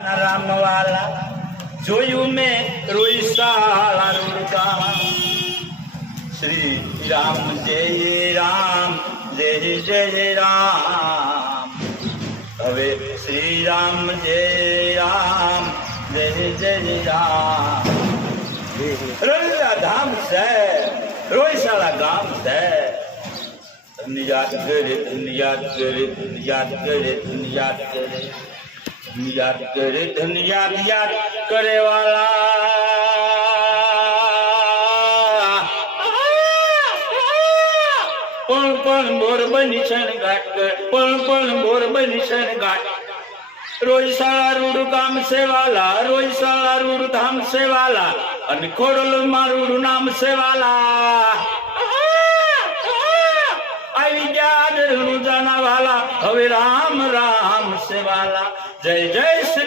રામ વાલા જોયું મેં રોઈ સાલા રૂડકા શ્રી રામ જય રામ જય જય રામ હવે શ્રી રામ જય રામ જય જય રામ રોઈલા ધામ છે રોઈશાળા ગામ છે તમને યાદ કરે તમને યાદ કરે તમને યાદ કરે તમને યાદ કરે याद करे धन याद याद करे वाला पण मोर बनी छन घाट पण मोर बनी छन घाट रोईशाळा रूड गाम से वाला रोईशाळा रूड धाम से वाला અને ખોડલ મારું નામ से वाला આવી ગયા દરણું જાના વાલા હવે રામ રામ से वाला जय जय श्री